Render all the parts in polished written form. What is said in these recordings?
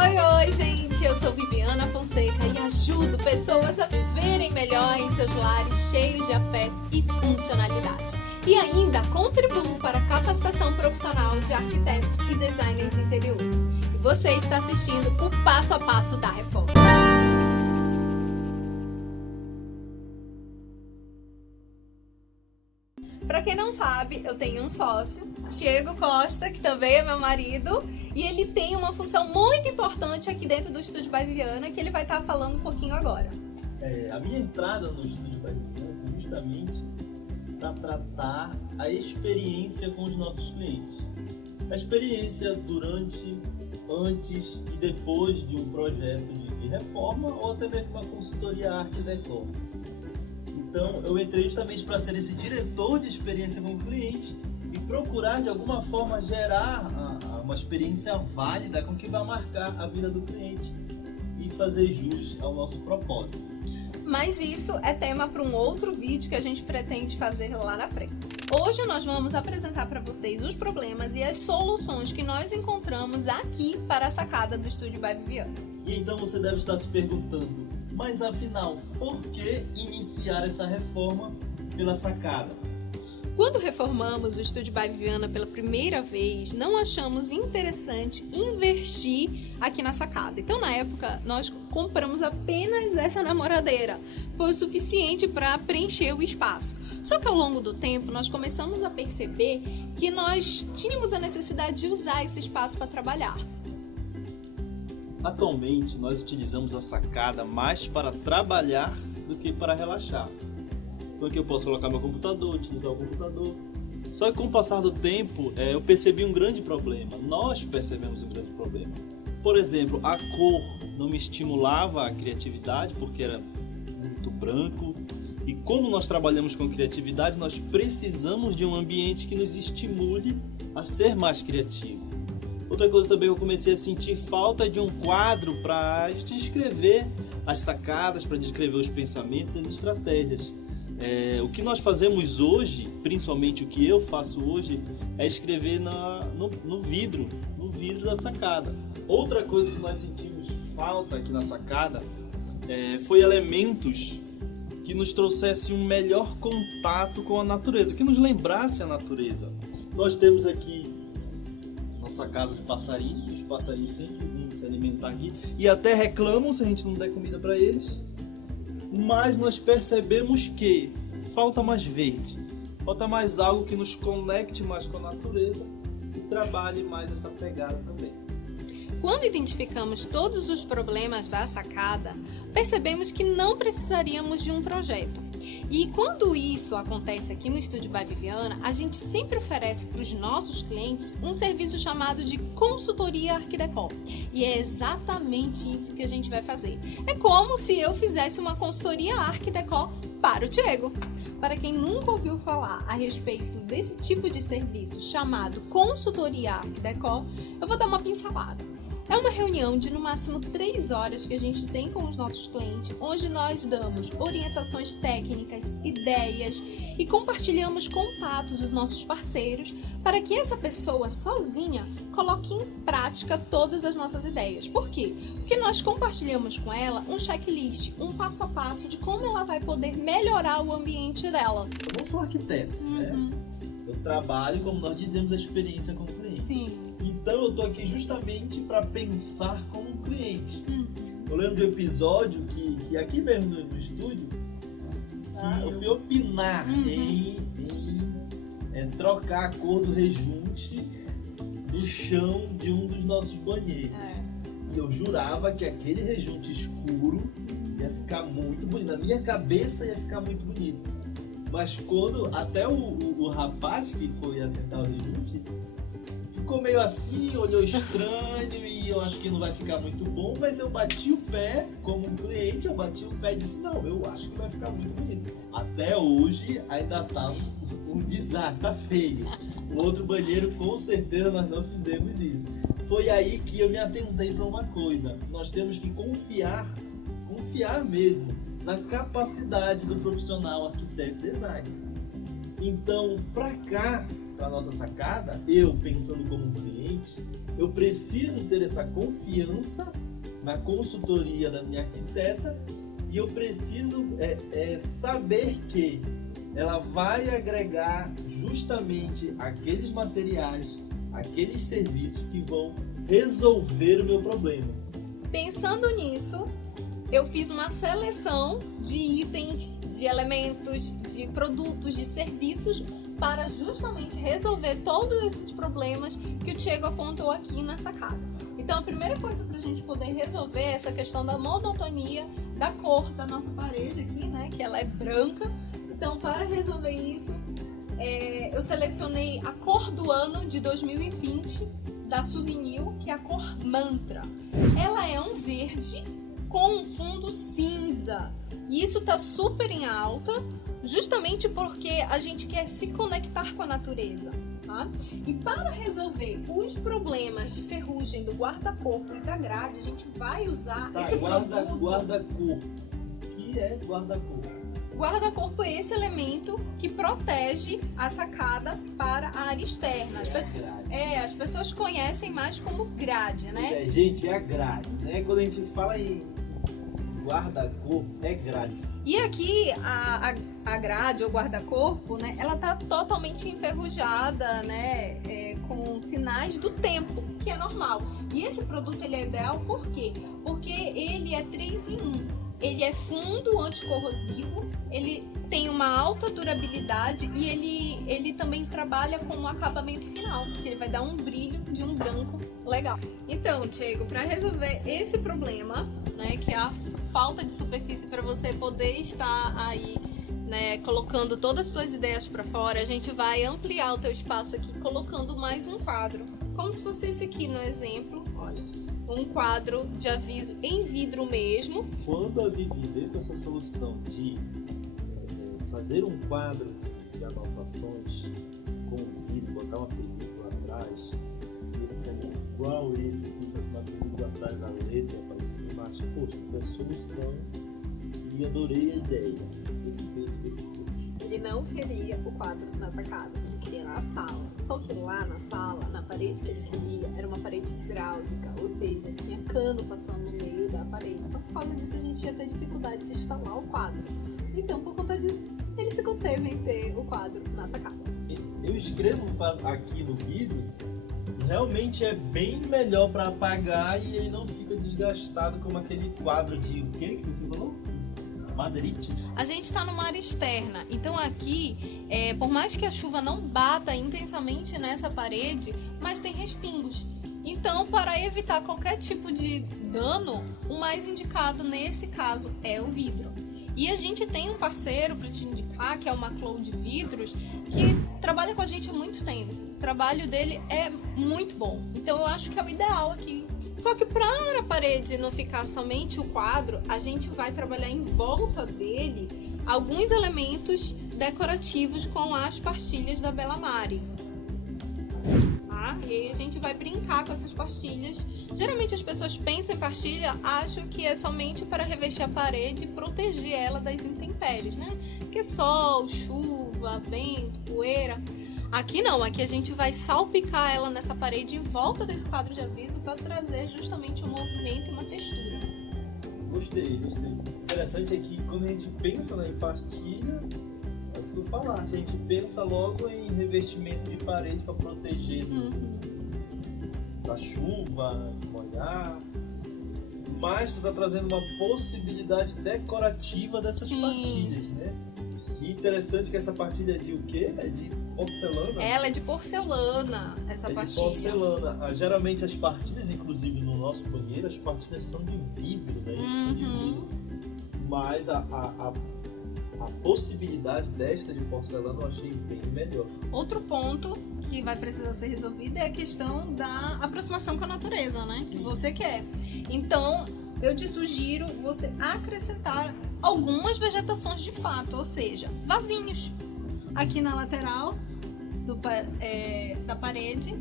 Oi, gente! Eu sou Viviana Fonseca e ajudo pessoas a viverem melhor em seus lares cheios de afeto e funcionalidade. E ainda contribuo para a capacitação profissional de arquitetos e designers de interiores. E você está assistindo o Passo a Passo da Reforma. Para quem não sabe, eu tenho um sócio, Diego Costa, que também é meu marido, e ele tem uma função muito importante aqui dentro do Estúdio by Viviana, que ele vai estar falando um pouquinho agora. A minha entrada no Estúdio by Viviana foi justamente para tratar a experiência com os nossos clientes. A experiência durante, antes e depois de um projeto de reforma ou até mesmo uma consultoria Arte Decor. Então, eu entrei justamente para ser esse diretor de experiência com o cliente e procurar, de alguma forma, gerar uma experiência válida com que vai marcar a vida do cliente e fazer jus ao nosso propósito. Mas isso é tema para um outro vídeo que a gente pretende fazer lá na frente. Hoje nós vamos apresentar para vocês os problemas e as soluções que nós encontramos aqui para a sacada do Estúdio by Viviana. E então você deve estar se perguntando, mas afinal, por que iniciar essa reforma pela sacada? Quando reformamos o Estúdio by Viviana pela primeira vez, não achamos interessante investir aqui na sacada. Então, na época, nós compramos apenas essa namoradeira. Foi o suficiente para preencher o espaço. Só que ao longo do tempo, nós começamos a perceber que nós tínhamos a necessidade de usar esse espaço para trabalhar. Atualmente, nós utilizamos a sacada mais para trabalhar do que para relaxar. Então aqui eu posso colocar meu computador, utilizar o computador. Só que com o passar do tempo, eu percebi um grande problema. Nós percebemos um grande problema. Por exemplo, a cor não me estimulava a criatividade porque era muito branco. E como nós trabalhamos com criatividade, nós precisamos de um ambiente que nos estimule a ser mais criativo. Outra coisa também, eu comecei a sentir falta de um quadro para descrever as sacadas, para descrever os pensamentos e as estratégias. O que nós fazemos hoje, principalmente o que eu faço hoje, é escrever no vidro da sacada. Outra coisa que nós sentimos falta aqui na sacada foi elementos que nos trouxessem um melhor contato com a natureza, que nos lembrasse a natureza. Nós temos aqui nossa casa de passarinhos, os passarinhos sempre vêm se alimentar aqui e até reclamam se a gente não der comida para eles. Mas nós percebemos que falta mais verde, falta mais algo que nos conecte mais com a natureza e trabalhe mais essa pegada também. Quando identificamos todos os problemas da sacada, percebemos que não precisaríamos de um projeto. E quando isso acontece aqui no Estúdio by Viviana, a gente sempre oferece para os nossos clientes um serviço chamado de consultoria Arte Decor. E é exatamente isso que a gente vai fazer. É como se eu fizesse uma consultoria Arte Decor para o Diego. Para quem nunca ouviu falar a respeito desse tipo de serviço chamado consultoria Arte Decor, eu vou dar uma pincelada. É uma reunião de no máximo 3 horas que a gente tem com os nossos clientes, onde nós damos orientações técnicas, ideias e compartilhamos contatos dos nossos parceiros para que essa pessoa sozinha coloque em prática todas as nossas ideias. Por quê? Porque nós compartilhamos com ela um checklist, um passo a passo de como ela vai poder melhorar o ambiente dela. Eu não sou arquiteto, né? Eu trabalho, como nós dizemos, a experiência com o cliente. Sim. Então eu tô aqui justamente para pensar como um cliente. Eu lembro de um episódio que aqui mesmo no estúdio, eu fui opinar em trocar a cor do rejunte do chão de um dos nossos banheiros. E eu jurava que aquele rejunte escuro ia ficar muito bonito. Na minha cabeça ia ficar muito bonito. Mas quando até o rapaz que foi acertar o rejunte ficou meio assim, olhou estranho e eu acho que não vai ficar muito bom, mas eu bati o pé como um cliente, eu bati o pé e disse, não, eu acho que vai ficar muito bonito. Até hoje ainda tá um desastre, tá feio. O outro banheiro, com certeza nós não fizemos isso. Foi aí que eu me atentei para uma coisa, nós temos que confiar mesmo na capacidade do profissional arquiteto e designer. Então, para cá, para nossa sacada, eu pensando como um cliente, eu preciso ter essa confiança na consultoria da minha arquiteta e eu preciso saber que ela vai agregar justamente aqueles materiais, aqueles serviços que vão resolver o meu problema. Pensando nisso, eu fiz uma seleção de itens, de elementos, de produtos, de serviços para justamente resolver todos esses problemas que o Diego apontou aqui na sacada. Então, a primeira coisa para a gente poder resolver é essa questão da monotonia da cor da nossa parede aqui, né? Que ela é branca. Então, para resolver isso, eu selecionei a cor do ano de 2020 da Souvenir, que é a cor Mantra. Ela é um verde com um fundo cinza. E isso está super em alta, justamente porque a gente quer se conectar com a natureza. Tá? E para resolver os problemas de ferrugem do guarda-corpo e da grade, a gente vai usar esse produto. Guarda-corpo. O que é guarda-corpo? Guarda-corpo é esse elemento que protege a sacada para a área externa. As pessoas conhecem mais como grade, né? Gente, é a grade, né? Quando a gente fala em guarda-corpo, é grade. E aqui a grade, ou guarda-corpo, né? Ela tá totalmente enferrujada, né? Com sinais do tempo, que é normal. E esse produto ele é ideal por quê? Porque ele é 3 em 1. Ele é fundo, anticorrosivo, ele tem uma alta durabilidade e ele também trabalha com um acabamento final, porque ele vai dar um brilho de um branco legal. Então, Diego, para resolver esse problema, né, que é a falta de superfície para você poder estar aí, né, colocando todas as suas ideias para fora, a gente vai ampliar o teu espaço aqui colocando mais um quadro, como se fosse esse aqui no exemplo, olha. Um quadro de aviso em vidro mesmo. Quando a Vivi veio com essa solução de fazer um quadro de anotações com vidro, botar uma película atrás, e fica igual esse aqui, só que uma película atrás, a letra aparece aqui embaixo. Poxa, foi a solução e adorei a ideia. Perfeito. Ele não queria o quadro na sacada, ele queria na sala. Só que lá na sala, na parede que ele queria, era uma parede hidráulica, ou seja, tinha cano passando no meio da parede. Então, por causa disso, a gente ia ter dificuldade de instalar o quadro. Então, por conta disso, ele se conteve em ter o quadro na sacada. Eu escrevo aqui no vidro, realmente é bem melhor para apagar e ele não fica desgastado como aquele quadro de o que você falou? Madeirite? A gente está numa área externa, então aqui, por mais que a chuva não bata intensamente nessa parede, mas tem respingos. Então, para evitar qualquer tipo de dano, o mais indicado nesse caso é o vidro. E a gente tem um parceiro para te indicar, que é o Maclou de Vidros, que trabalha com a gente há muito tempo. O trabalho dele é muito bom, então eu acho que é o ideal aqui. Só que para a parede não ficar somente o quadro, a gente vai trabalhar em volta dele alguns elementos decorativos com as pastilhas da Bella Mari. Tá? E aí a gente vai brincar com essas pastilhas. Geralmente as pessoas pensam em pastilha, acham que é somente para revestir a parede e proteger ela das intempéries, né? Que é sol, chuva, vento, poeira. Aqui não, aqui a gente vai salpicar ela nessa parede em volta desse quadro de aviso para trazer justamente um movimento e uma textura. Gostei. Interessante é que quando a gente pensa em pastilha, é o que tu falaste, a gente pensa logo em revestimento de parede para proteger da chuva, molhar. Mas tu tá trazendo uma possibilidade decorativa dessas pastilhas, né? E interessante que essa partilha é de o quê? É de porcelana? Ela é de porcelana, essa pastilha. De porcelana. Geralmente as partilhas, inclusive no nosso banheiro, as partilhas são de vidro, né? São de vidro. Mas a possibilidade desta de porcelana eu achei bem melhor. Outro ponto que vai precisar ser resolvido é a questão da aproximação com a natureza, né? Sim. Que você quer. Então, eu te sugiro você acrescentar algumas vegetações de fato, ou seja, vasinhos aqui na lateral da parede,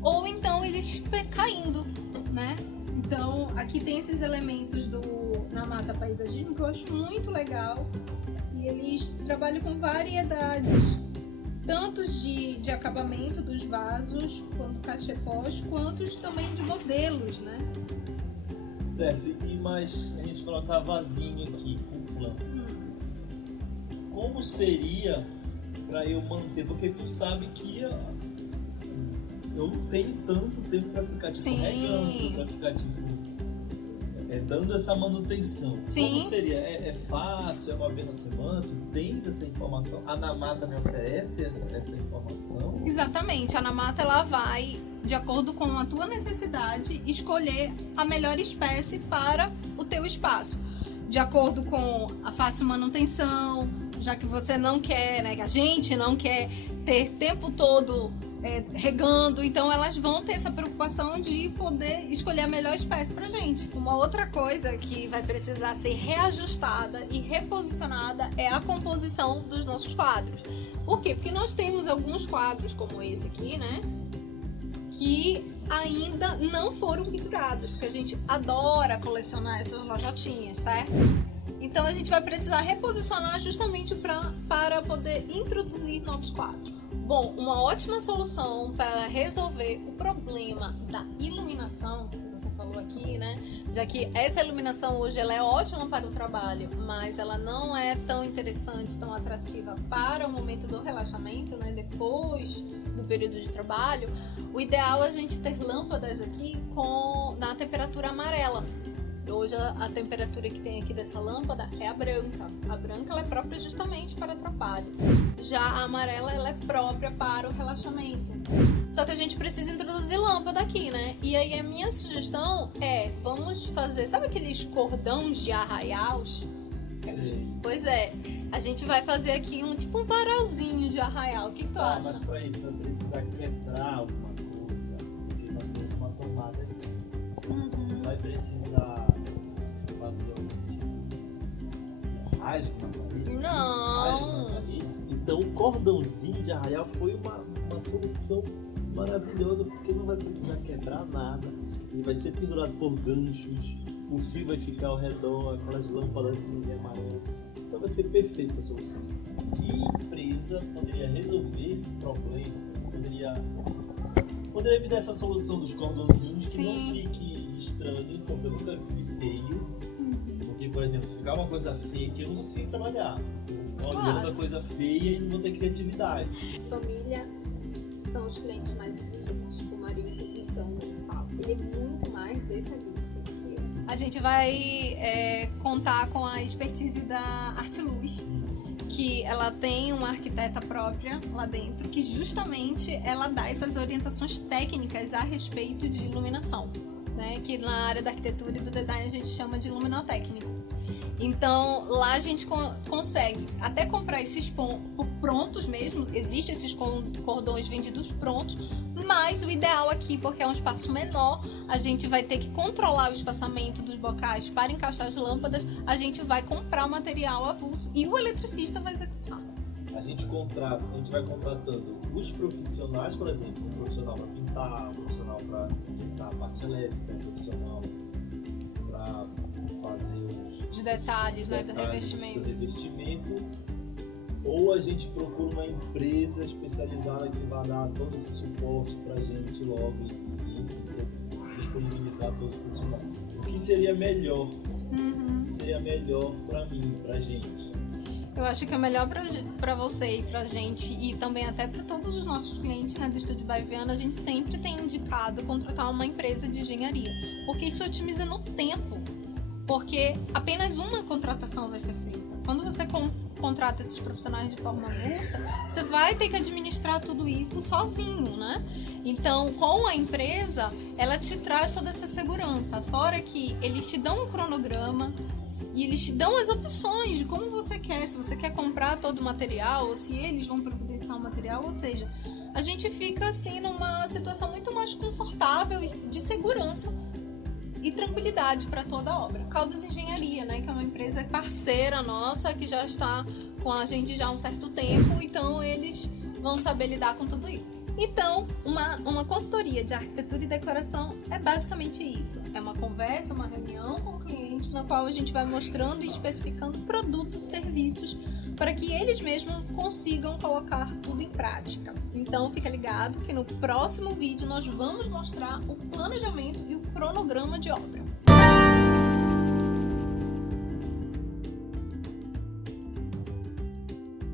ou então eles caindo, né? Então, aqui tem esses elementos na mata paisagismo que eu acho muito legal, e eles trabalham com variedades tanto de acabamento dos vasos, quanto cachepós, quanto também de modelos, né? Certo, e mais a gente colocar vasinho aqui, cúpula. Como seria para eu manter? Porque tu sabe que eu não tenho tanto tempo para ficar tipo regando, para ficar tipo dando essa manutenção. Sim. Como seria? É fácil? É uma vez na semana? Tu tens essa informação? A Namata me oferece essa informação? Exatamente, a Namata ela vai, de acordo com a tua necessidade, escolher a melhor espécie para o teu espaço. De acordo com a fácil manutenção, já que você não quer, né, que a gente não quer ter tempo todo regando, então elas vão ter essa preocupação de poder escolher a melhor espécie pra gente. Uma outra coisa que vai precisar ser reajustada e reposicionada é a composição dos nossos quadros. Por quê? Porque nós temos alguns quadros como esse aqui, né, que ainda não foram pendurados, porque a gente adora colecionar essas lojotinhas, certo? Então a gente vai precisar reposicionar justamente para poder introduzir novos quadros. Bom, uma ótima solução para resolver o problema da iluminação, que você falou aqui, né? Já que essa iluminação hoje ela é ótima para o trabalho, mas ela não é tão interessante, tão atrativa para o momento do relaxamento, né? Depois do período de trabalho, o ideal é a gente ter lâmpadas aqui na temperatura amarela. Hoje a temperatura que tem aqui dessa lâmpada é a branca. A branca ela é própria justamente para trabalho. Já a amarela ela é própria para o relaxamento. Só que a gente precisa introduzir lâmpada aqui, né? E aí a minha sugestão vamos fazer, sabe aqueles cordões de arraiais? Sim. Pois é, a gente vai fazer aqui um varalzinho de arraial. O que tu acha? Mas para isso vai precisar quebrar alguma coisa, porque nós temos uma tomada aqui. Vai precisar fazer um rasgo na parede? Não. Então o cordãozinho de arraial foi uma solução maravilhosa, porque não vai precisar quebrar nada. Ele vai ser pendurado por ganchos, o fio vai ficar ao redor, aquelas lâmpadas amarelas. Então vai ser perfeita essa solução. Que empresa poderia resolver esse problema? Poderia me dar essa solução dos cordãozinhos que Sim. não fique estranho, porque eu nunca vi feio. Porque, por exemplo, se ficar uma coisa feia aqui, eu não consigo trabalhar. Eu vou ficar olhando a coisa feia e não vou ter criatividade. Família são os clientes mais exigentes, o marido, então eles falam. Ele é muito mais detalhista do que eu. A gente vai contar com a expertise da Arteluz, que ela tem uma arquiteta própria lá dentro, que justamente ela dá essas orientações técnicas a respeito de iluminação, né? Que na área da arquitetura e do design a gente chama de luminotécnico. Então lá a gente consegue até comprar esses prontos mesmo, existem esses cordões vendidos prontos, mas o ideal aqui, porque é um espaço menor, a gente vai ter que controlar o espaçamento dos bocais para encaixar as lâmpadas, a gente vai comprar o material avulso e o eletricista vai executar. A gente vai contratando os profissionais, por exemplo, um profissional para pintar, um profissional para pintar a parte elétrica, um profissional para fazer os detalhes, né, do revestimento. Ou a gente procura uma empresa especializada que vai dar todo esse suporte pra gente logo e enfim, disponibilizar todos os profissionais. O que seria melhor? Seria melhor pra mim, pra gente? Eu acho que é melhor pra você e pra gente, e também até pra todos os nossos clientes, né, do Estúdio by Viviana, a gente sempre tem indicado contratar uma empresa de engenharia, porque isso otimiza no tempo, porque apenas uma contratação vai ser feita. Quando você contrata esses profissionais de forma avulsa, você vai ter que administrar tudo isso sozinho, né? Então, com a empresa, ela te traz toda essa segurança. Fora que eles te dão um cronograma e eles te dão as opções de como você quer. Se você quer comprar todo o material ou se eles vão providenciar o material. Ou seja, a gente fica assim numa situação muito mais confortável e de segurança e tranquilidade para toda a obra. Caldas Engenharia, né, que é uma empresa parceira nossa, que já está com a gente já há um certo tempo, então eles vão saber lidar com tudo isso. Então, uma consultoria de arquitetura e decoração é basicamente isso. É uma conversa, uma reunião com o cliente, na qual a gente vai mostrando e especificando produtos, serviços, para que eles mesmos consigam colocar tudo em prática. Então, fica ligado que no próximo vídeo nós vamos mostrar o planejamento e o cronograma de obra.